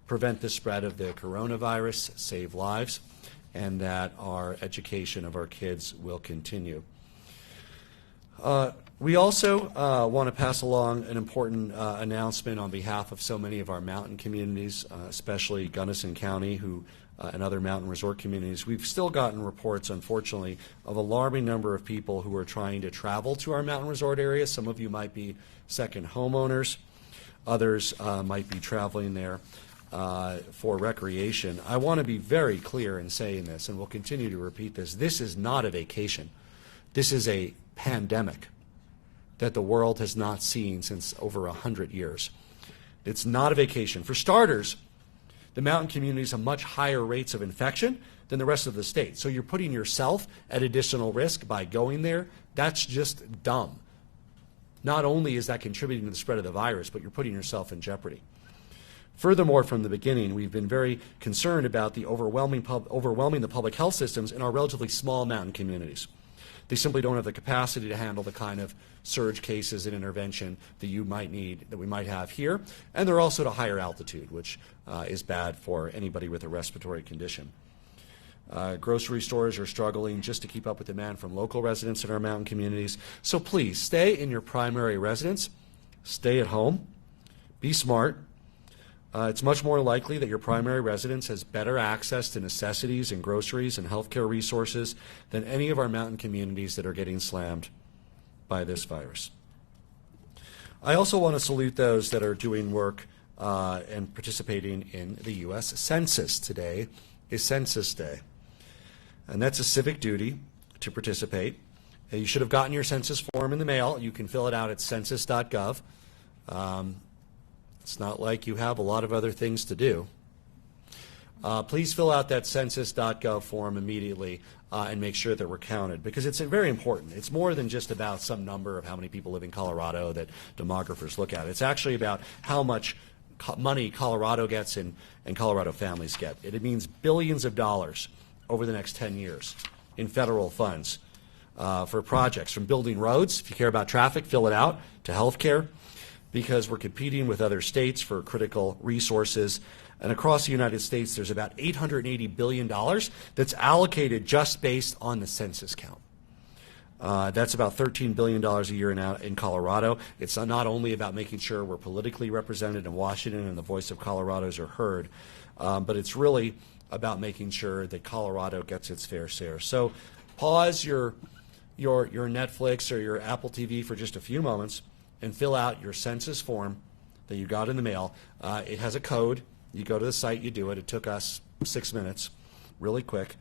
prevent the spread of the coronavirus, save lives, and that our education of our kids will continue. We also want to pass along an important announcement on behalf of so many of our mountain communities, especially Gunnison County and other mountain resort communities. We've still gotten reports, unfortunately, of alarming number of people who are trying to travel to our mountain resort areas. Some of you might be second homeowners. Others might be traveling there for recreation. I want to be very clear in saying this, and we'll continue to repeat this. This is not a vacation. This is a pandemic that the world has not seen since over 100 years. It's not a vacation. For starters, the mountain communities have much higher rates of infection than the rest of the state. So you're putting yourself at additional risk by going there. That's just dumb. Not only is that contributing to the spread of the virus, but you're putting yourself in jeopardy. Furthermore, from the beginning, we've been very concerned about the overwhelming the public health systems in our relatively small mountain communities. They simply don't have the capacity to handle the kind of surge cases and intervention that you might need, that we might have here. And they're also at a higher altitude, which is bad for anybody with a respiratory condition. Grocery stores are struggling just to keep up with demand from local residents in our mountain communities. So please, stay in your primary residence, stay at home, be smart. It's much more likely that your primary residence has better access to necessities and groceries and healthcare resources than any of our mountain communities that are getting slammed by this virus. I also want to salute those that are doing work and participating in the U.S. Census. Today is Census Day, and that's a civic duty to participate. You should have gotten your census form in the mail. You can fill it out at census.gov. It's not like you have a lot of other things to do. Please fill out that census.gov form immediately and make sure that we're counted, because it's very important. It's more than just about some number of how many people live in Colorado that demographers look at. It's actually about how much money Colorado gets and Colorado families get. It means billions of dollars over the next 10 years in federal funds for projects, from building roads, if you care about traffic, fill it out, to health care, because we're competing with other states for critical resources. And across the United States, there's about $880 billion that's allocated just based on the census count. That's about $13 billion a year in Colorado. It's not only about making sure we're politically represented in Washington and the voice of Colorados are heard, but it's really about making sure that Colorado gets its fair share. So pause your Netflix or your Apple TV for just a few moments and fill out your census form that you got in the mail. It has a code. You go to the site, you do it. It took us 6 minutes, really quick,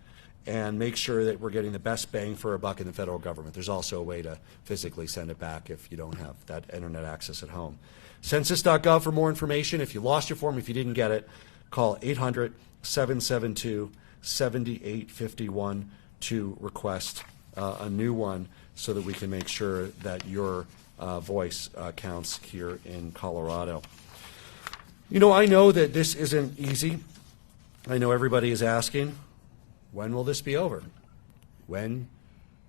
and make sure that we're getting the best bang for a buck in the federal government. There's also a way to physically send it back if you don't have that internet access at home. Census.gov for more information. If you lost your form, if you didn't get it, call 800-772-7851 to request a new one so that we can make sure that your voice counts here in Colorado. You know, I know that this isn't easy. I know everybody is asking, when will this be over? When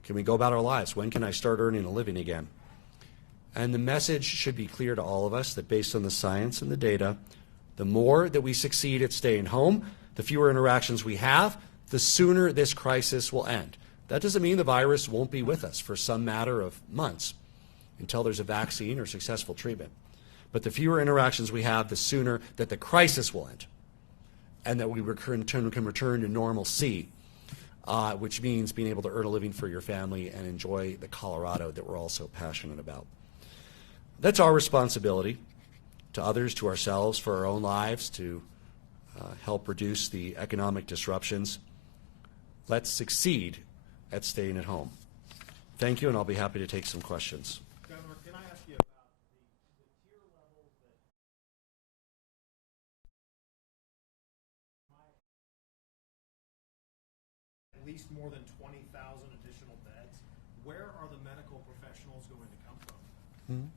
can we go about our lives? When can I start earning a living again? And the message should be clear to all of us that based on the science and the data, the more that we succeed at staying home, the fewer interactions we have, the sooner this crisis will end. That doesn't mean the virus won't be with us for some matter of months. until there's a vaccine or successful treatment. But the fewer interactions we have, the sooner that the crisis will end and that we can return to normalcy, which means being able to earn a living for your family and enjoy the Colorado that we're all so passionate about. That's our responsibility to others, to ourselves, for our own lives, to help reduce the economic disruptions. Let's succeed at staying at home. Thank you, and I'll be happy to take some questions. Governor, can I ask you about the tier levels that at least more than 20,000 additional beds? Where are the medical professionals going to come from?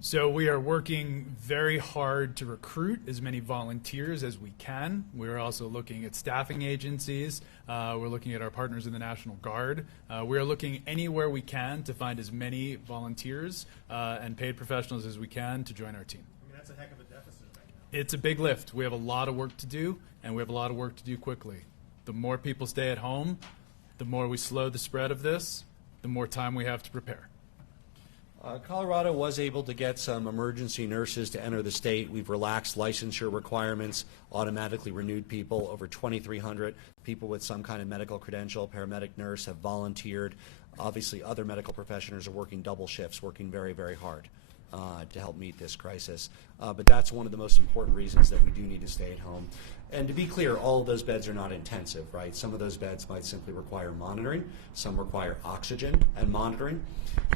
So we are working very hard to recruit as many volunteers as we can. We're also looking at staffing agencies. We're looking at our partners in the National Guard. We're looking anywhere we can to find as many volunteers and paid professionals as we can to join our team. I mean, that's a heck of a deficit right now. It's a big lift. We have a lot of work to do, and we have a lot of work to do quickly. The more people stay at home, the more we slow the spread of this, the more time we have to prepare. Colorado was able to get some emergency nurses to enter the state. We've relaxed licensure requirements, automatically renewed people. Over 2,300 people with some kind of medical credential, paramedic, nurse, have volunteered. Obviously, other medical professionals are working double shifts, working very, very hard to help meet this crisis. But that's one of the most important reasons that we do need to stay at home. And to be clear, all of those beds are not intensive, right? Some of those beds might simply require monitoring, some require oxygen and monitoring,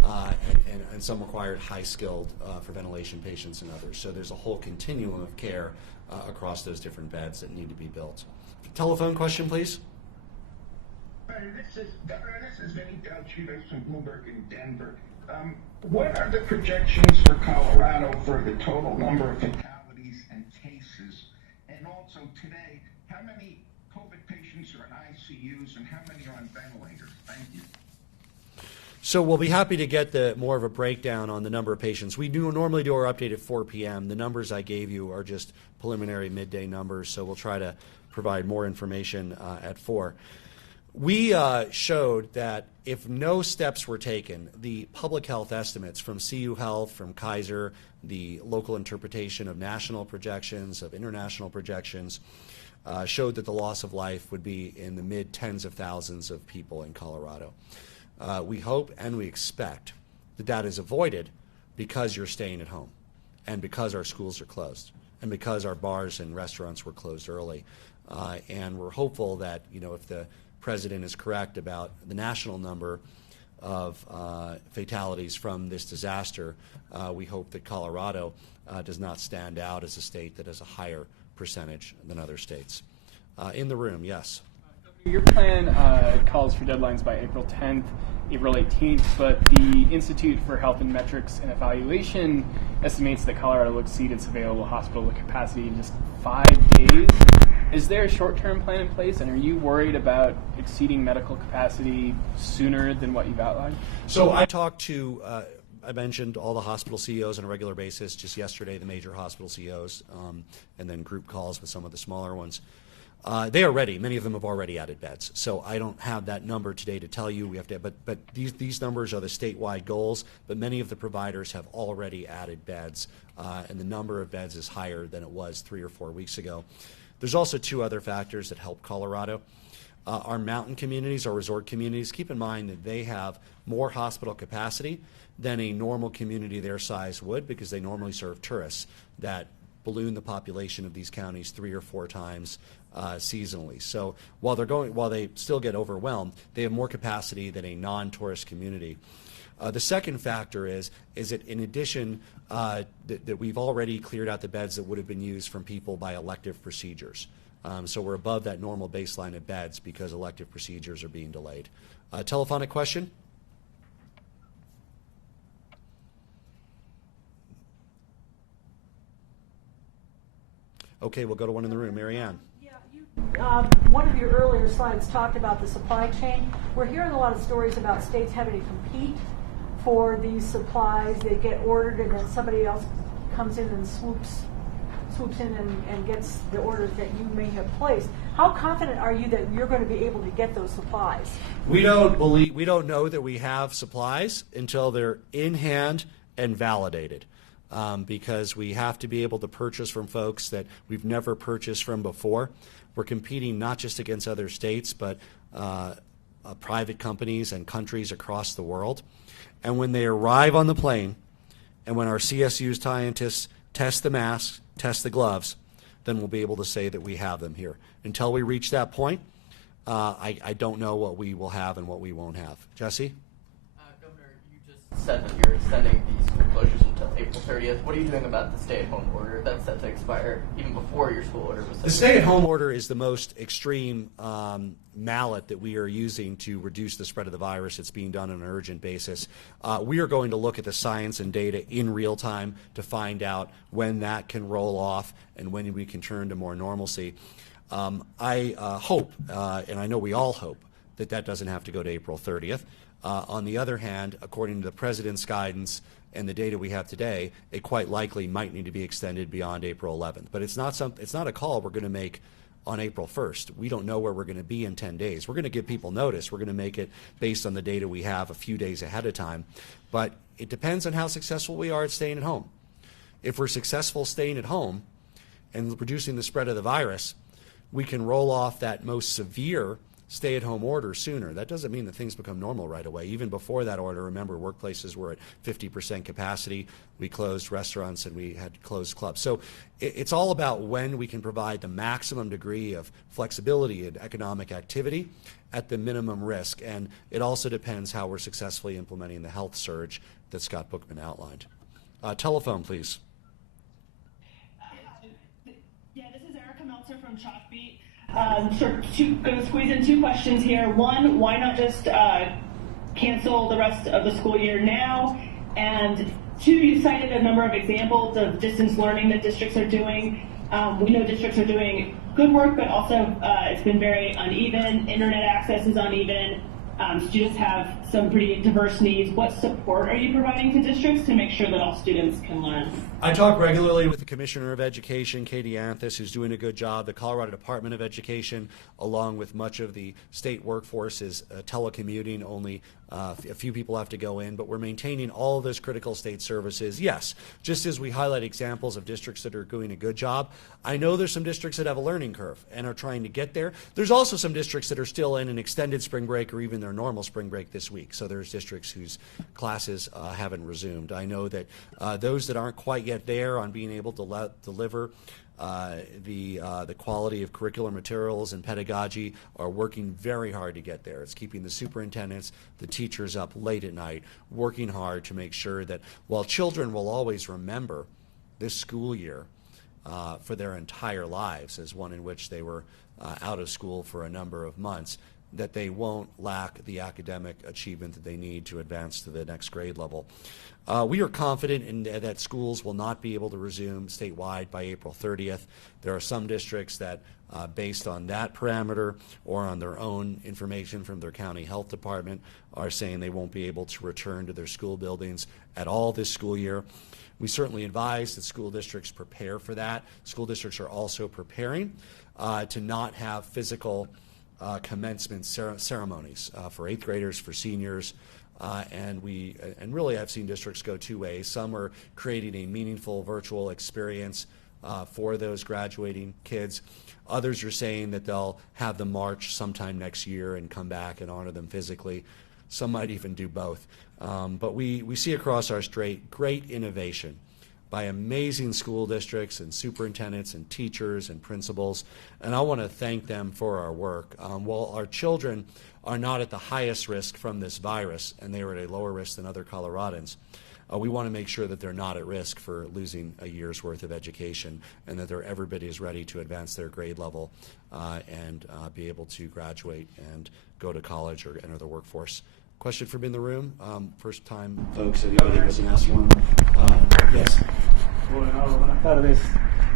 and some require high-skilled for ventilation patients and others. So there's a whole continuum of care across those different beds that need to be built. Telephone question, please. Governor, this is Vinny Delchitos from Bloomberg in Denver. What are the projections for Colorado for the total number of fatalities and cases? And also today, how many COVID patients are in ICUs and how many are on ventilators? Thank you. So we'll be happy to get more of a breakdown on the number of patients. We do normally do our update at 4 p.m. The numbers I gave you are just preliminary midday numbers, so we'll try to provide more information at 4. We showed that if no steps were taken, the public health estimates from CU Health, from Kaiser, the local interpretation of national projections, of international projections, showed that the loss of life would be in the mid-tens of thousands of people in Colorado. We hope and we expect that that is avoided because you're staying at home and because our schools are closed and because our bars and restaurants were closed early. And we're hopeful that, if the President is correct about the national number of fatalities from this disaster, we hope that Colorado does not stand out as a state that has a higher percentage than other states. In the room, yes. Your plan calls for deadlines by April 10th, April 18th, but the Institute for Health and Metrics and Evaluation estimates that Colorado will exceed its available hospital capacity in just 5 days. Is there a short-term plan in place, and are you worried about exceeding medical capacity sooner than what you've outlined? So I talked to, I mentioned all the hospital CEOs on a regular basis, just yesterday, the major hospital CEOs, and then group calls with some of the smaller ones. They are ready. Many of them have already added beds. So I don't have that number today to tell you. We have to, but these numbers are the statewide goals. But many of the providers have already added beds, and the number of beds is higher than it was 3 or 4 weeks ago. There's also 2 other factors that help Colorado. Our mountain communities, our resort communities, keep in mind that they have more hospital capacity than a normal community their size would, because they normally serve tourists that balloon the population of these counties 3 or 4 times seasonally. So while they still get overwhelmed, they have more capacity than a non-tourist community. The second factor is that in addition that we've already cleared out the beds that would have been used from people by elective procedures. So we're above that normal baseline of beds because elective procedures are being delayed. Telephonic question? Okay, we'll go to one in the room. Mary Ann. One of your earlier slides talked about the supply chain. We're hearing a lot of stories about states having to compete for these supplies. They get ordered and then somebody else comes in and swoops swoops in and gets the orders that you may have placed, how confident are you that you're going to be able to get those supplies? We don't know that we have supplies until they're in hand and validated, because we have to be able to purchase from folks that we've never purchased from before. We're competing not just against other states, but private companies and countries across the world. And when they arrive on the plane, and when our CSU scientists test the masks, test the gloves, then we'll be able to say that we have them here. Until we reach that point, I don't know what we will have and what we won't have. Jesse? Governor, you just said that you're extending these school closures until April 30th. What are you doing about the stay-at-home order that's set to expire even before your school order was set? The stay-at-home order is the most extreme mallet that we are using to reduce the spread of the virus. It's being done on an urgent basis. We are going to look at the science and data in real time to find out when that can roll off and when we can turn to more normalcy. I hope, and I know we all hope, that that doesn't have to go to April 30th. On the other hand, according to the President's guidance and the data we have today, it quite likely might need to be extended beyond April 11th. But it's not a call we're going to make on April 1st. We don't know where we're going to be in 10 days. We're going to give people notice. We're going to make it based on the data we have a few days ahead of time. But it depends on how successful we are at staying at home. If we're successful staying at home and reducing the spread of the virus, we can roll off that most severe stay-at-home order sooner. That doesn't mean that things become normal right away. Even before that order, remember, workplaces were at 50% capacity. We closed restaurants and we had closed clubs. So it's all about when we can provide the maximum degree of flexibility and economic activity at the minimum risk. And it also depends how we're successfully implementing the health surge that Scott Bookman outlined. Telephone, please. Yeah, this is Erica Meltzer from Chalkbeat. Going to squeeze in two questions here. One, why not just cancel the rest of the school year now? And two, you cited a number of examples of distance learning that districts are doing. We know districts are doing good work, but also it's been very uneven. Internet access is uneven. Students have some pretty diverse needs. What support are you providing to districts to make sure that all students can learn? I talk regularly with the Commissioner of Education, Katie Anthus, who's doing a good job. The Colorado Department of Education, along with much of the state workforce, is telecommuting. Only a few people have to go in, but we're maintaining all of those critical state services. Yes, just as we highlight examples of districts that are doing a good job, I know there's some districts that have a learning curve and are trying to get there. There's also some districts that are still in an extended spring break or even their normal spring break this week. So there's districts whose classes haven't resumed. I know that those that aren't quite yet there on being able to deliver the quality of curricular materials and pedagogy are working very hard to get there. It's keeping the superintendents, the teachers up late at night, working hard to make sure that while children will always remember this school year for their entire lives as one in which they were out of school for a number of months, that they won't lack the academic achievement that they need to advance to the next grade level. We are confident that schools will not be able to resume statewide by April 30th. There are some districts that, based on that parameter or on their own information from their county health department, are saying they won't be able to return to their school buildings at all this school year. We certainly advise that school districts prepare for that. School districts are also preparing to not have physical commencement ceremonies for 8th graders, for seniors, and really I've seen districts go two ways. Some are creating a meaningful virtual experience for those graduating kids. Others are saying that they'll have them march sometime next year and come back and honor them physically. Some might even do both. But we see across our state great innovation by amazing school districts and superintendents and teachers and principals, and I want to thank them for our work. While our children are not at the highest risk from this virus, and they are at a lower risk than other Coloradans, we want to make sure that they're not at risk for losing a year's worth of education, and that everybody is ready to advance their grade level and be able to graduate and go to college or enter the workforce. Question from in the room? First time, folks, anybody hasn't asked one? Yes. Bueno, buenas tardes.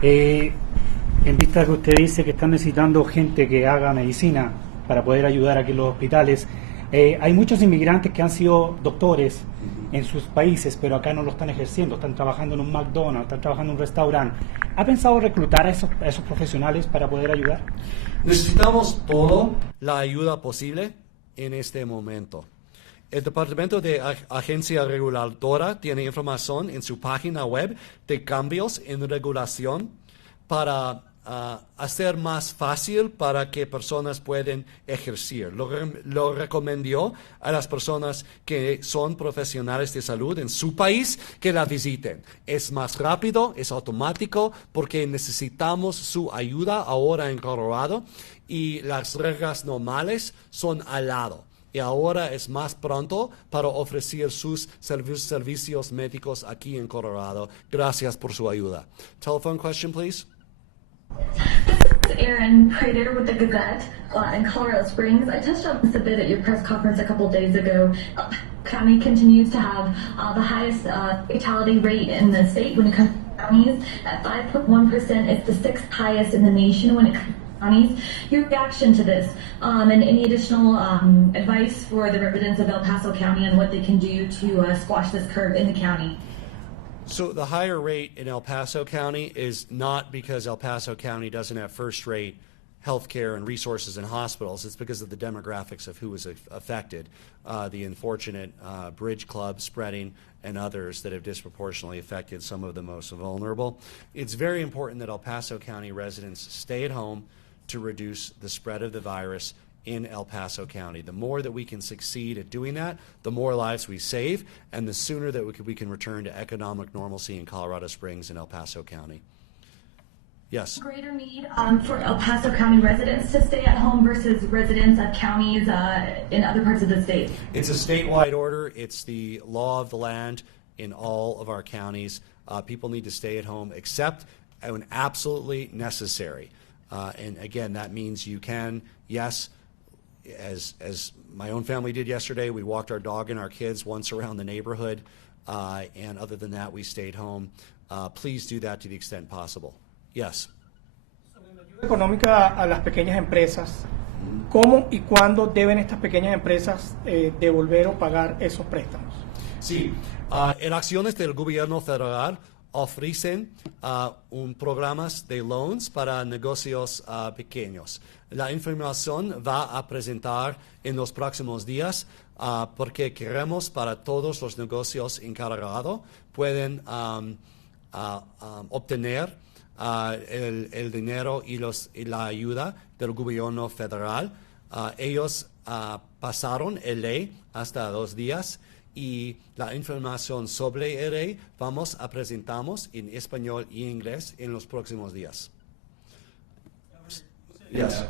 En vista que usted dice que están necesitando gente que haga medicina para poder ayudar aquí en los hospitales, Hay muchos inmigrantes que han sido doctores en sus países, pero acá no lo están ejerciendo, están trabajando en un McDonald's, están trabajando en un restaurante. ¿Ha pensado reclutar a esos profesionales para poder ayudar? Necesitamos toda la ayuda posible en este momento. El Departamento de Agencia Reguladora tiene información en su página web de cambios en regulación para hacer más fácil para que personas puedan ejercer. Lo recomendó a las personas que son profesionales de salud en su país que la visiten. Es más rápido, es automático, porque necesitamos su ayuda ahora en Colorado y las reglas normales son al lado. Y ahora es más pronto para ofrecer sus servicios médicos aquí en Colorado. Gracias por su ayuda. Telephone question, please. This is Erin Prater with the Gazette in Colorado Springs. I touched on this a bit at your press conference a couple days ago. County continues to have the highest fatality rate in the state when it comes to counties at 5.1%. It's the sixth highest in the nation when it comes to counties. Your reaction to this and any additional advice for the residents of El Paso County on what they can do to squash this curve in the county? So the higher rate in El Paso County is not because El Paso County doesn't have first-rate health care and resources in hospitals. It's because of the demographics of who was affected, the unfortunate bridge club spreading and others that have disproportionately affected some of the most vulnerable. It's very important that El Paso County residents stay at home to reduce the spread of the virus in El Paso County. The more that we can succeed at doing that, the more lives we save, and the sooner that we can return to economic normalcy in Colorado Springs and El Paso County. Yes? Greater need for El Paso County residents to stay at home versus residents of counties in other parts of the state? It's a statewide order. It's the law of the land in all of our counties. People need to stay at home except when absolutely necessary. And again, that means you can, yes, as my own family did yesterday, we walked our dog and our kids once around the neighborhood, and other than that, we stayed home. Please do that to the extent possible. Yes. Sobre la ayuda económica a las pequeñas empresas, ¿cómo y cuándo deben estas pequeñas empresas devolver o pagar esos préstamos? Sí, en acciones del gobierno federal ofrecen programas de loans para negocios pequeños. La información va a presentar en los próximos días porque queremos para todos los negocios en Colorado pueden obtener el dinero y la ayuda del gobierno federal. Ellos pasaron el ley hasta 2 días y la información sobre el ley vamos a presentamos en español y inglés en los próximos días. Yes.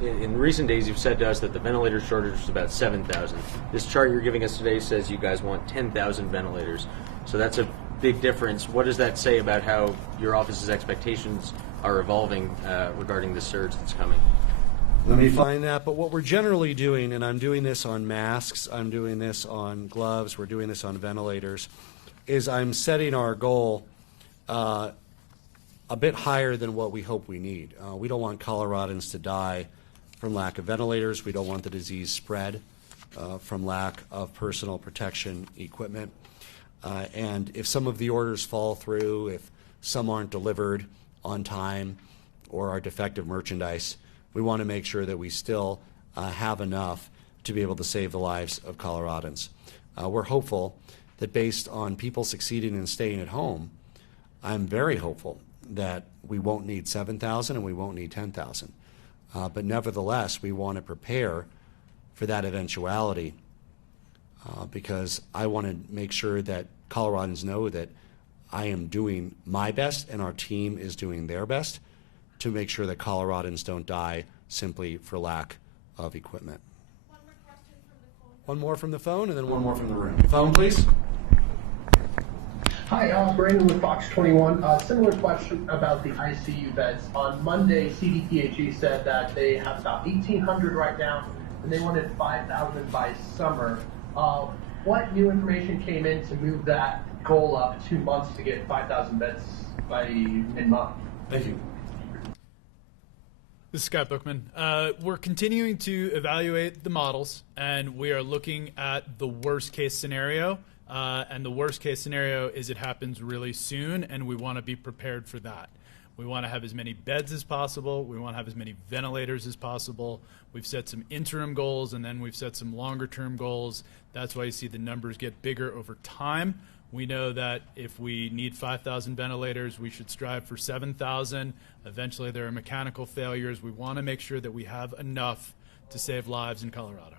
In recent days, you've said to us that the ventilator shortage is about 7,000. This chart you're giving us today says you guys want 10,000 ventilators. So that's a big difference. What does that say about how your office's expectations are evolving regarding the surge that's coming? Let me find that. But what we're generally doing, and I'm doing this on masks, I'm doing this on gloves, we're doing this on ventilators, is I'm setting our goal a bit higher than what we hope we need. We don't want Coloradans to die from lack of ventilators. We don't want the disease spread from lack of personal protection equipment. And if some of the orders fall through, if some aren't delivered on time or are defective merchandise, we want to make sure that we still have enough to be able to save the lives of Coloradans. We're hopeful that based on people succeeding in staying at home, I'm very hopeful that we won't need 7,000 and we won't need 10,000. But nevertheless, we want to prepare for that eventuality because I want to make sure that Coloradans know that I am doing my best and our team is doing their best to make sure that Coloradans don't die simply for lack of equipment. One more from the phone and then one more from the room. Phone, please. Hi, Brandon with Fox 21. Similar question about the ICU beds. On Monday, CDPHE said that they have about 1,800 right now, and they wanted 5,000 by summer. What new information came in to move that goal up 2 months to get 5,000 beds by mid-month? Thank you. This is Scott Bookman. We're continuing to evaluate the models, and we are looking at the worst case scenario. And the worst case scenario is it happens really soon, and we want to be prepared for that. We want to have as many beds as possible. We want to have as many ventilators as possible. We've set some interim goals, and then we've set some longer-term goals. That's why you see the numbers get bigger over time. We know that if we need 5,000 ventilators, we should strive for 7,000. Eventually, there are mechanical failures. We want to make sure that we have enough to save lives in Colorado.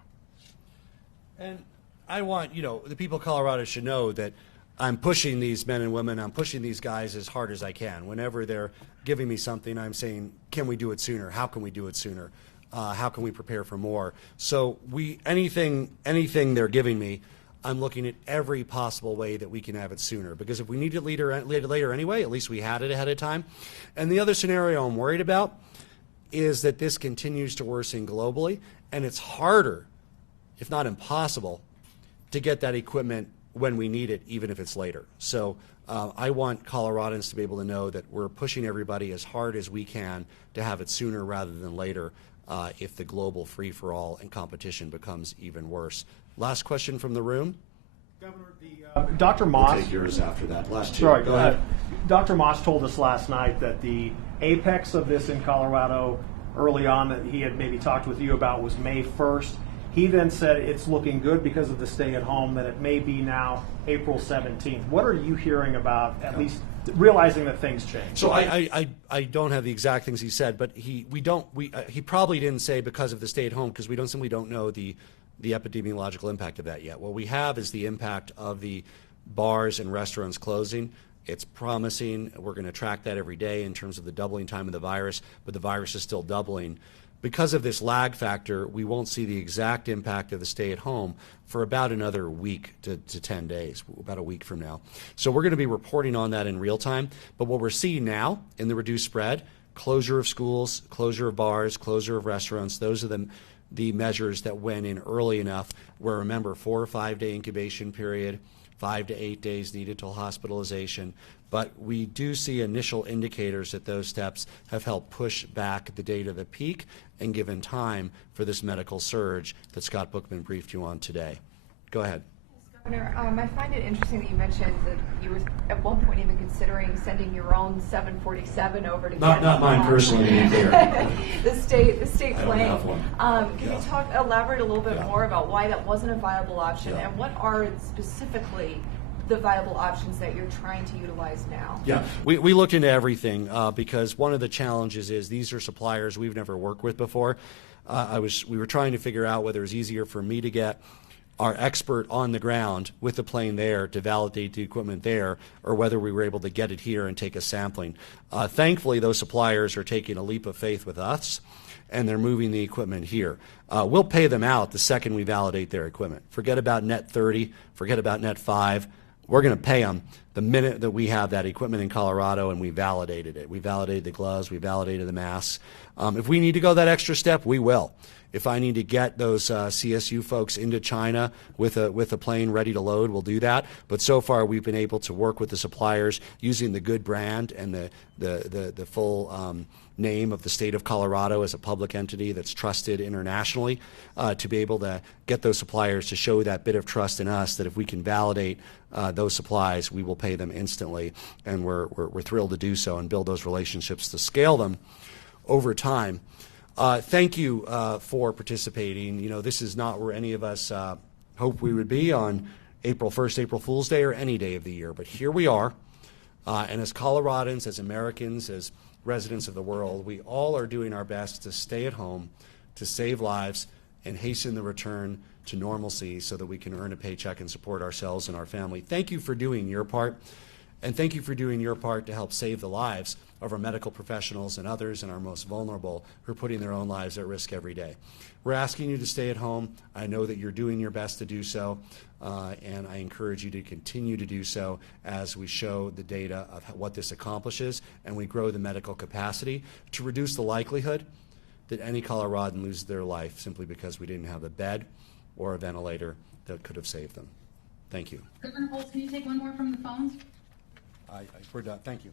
And I want, the people of Colorado should know that I'm pushing these men and women, I'm pushing these guys as hard as I can. Whenever they're giving me something, I'm saying, can we do it sooner? How can we do it sooner? How can we prepare for more? So anything they're giving me, I'm looking at every possible way that we can have it sooner. Because if we need it later anyway, at least we had it ahead of time. And the other scenario I'm worried about is that this continues to worsen globally, and it's harder, if not impossible, to get that equipment when we need it, even if it's later. So I want Coloradans to be able to know that we're pushing everybody as hard as we can to have it sooner rather than later if the global free-for-all and competition becomes even worse. Last question from the room. Governor, Dr. Moss. We'll take yours after that. Last two. Sorry, Go ahead. Dr. Moss told us last night that the apex of this in Colorado early on that he had maybe talked with you about was May 1st. He then said it's looking good because of the stay at home, that it may be now April 17th. What are you hearing about, at least realizing that things change? So I don't have the exact things he said, but he probably didn't say because of the stay at home, because we simply don't know the epidemiological impact of that yet. What we have is the impact of the bars and restaurants closing. It's promising. We're going to track that every day in terms of the doubling time of the virus, but the virus is still doubling. Because of this lag factor, we won't see the exact impact of the stay at home for about another week to 10 days, about a week from now. So we're going to be reporting on that in real time. But what we're seeing now in the reduced spread, closure of schools, closure of bars, closure of restaurants, those are the measures that went in early enough where, remember, 4 or 5 day incubation period, 5 to 8 days needed till hospitalization. But we do see initial indicators that those steps have helped push back the date of the peak and given time for this medical surge that Scott Bookman briefed you on today. Go ahead. Governor, I find it interesting that you mentioned that you were at one point even considering sending your own 747 over to not mine personally. the state plane. I don't have one. Can you elaborate a little bit more about why that wasn't a viable option, Yeah. and what are specifically the viable options that you're trying to utilize now? Yeah, we looked into everything because one of the challenges is these are suppliers we've never worked with before. We were trying to figure out whether it was easier for me to get our expert on the ground with the plane there to validate the equipment there, or whether we were able to get it here and take a sampling. Thankfully, those suppliers are taking a leap of faith with us, and they're moving the equipment here. We'll pay them out the second we validate their equipment. Forget about net 30, forget about net 5. We're going to pay them the minute that we have that equipment in Colorado and we validated it. We validated the gloves, we validated the masks. If we need to go that extra step, we will. If I need to get those CSU folks into China with a plane ready to load, we'll do that. But so far, we've been able to work with the suppliers using the good brand and the full name of the state of Colorado as a public entity that's trusted internationally to be able to get those suppliers to show that bit of trust in us that if we can validate those supplies, we will pay them instantly. And we're thrilled to do so and build those relationships to scale them over time. Thank you for participating. You know, this is not where any of us hoped we would be on April 1st, April Fool's Day, or any day of the year. But here we are. And as Coloradans, as Americans, as residents of the world, we all are doing our best to stay at home, to save lives, and hasten the return to normalcy so that we can earn a paycheck and support ourselves and our family. Thank you for doing your part, and thank you for doing your part to help save the lives of our medical professionals and others and our most vulnerable who are putting their own lives at risk every day. We're asking you to stay at home. I know that you're doing your best to do so, and I encourage you to continue to do so as we show the data of what this accomplishes and we grow the medical capacity to reduce the likelihood that any Coloradan loses their life simply because we didn't have a bed or a ventilator that could have saved them. Thank you. Governor Polis, can you take one more from the phones? We're done. Thank you.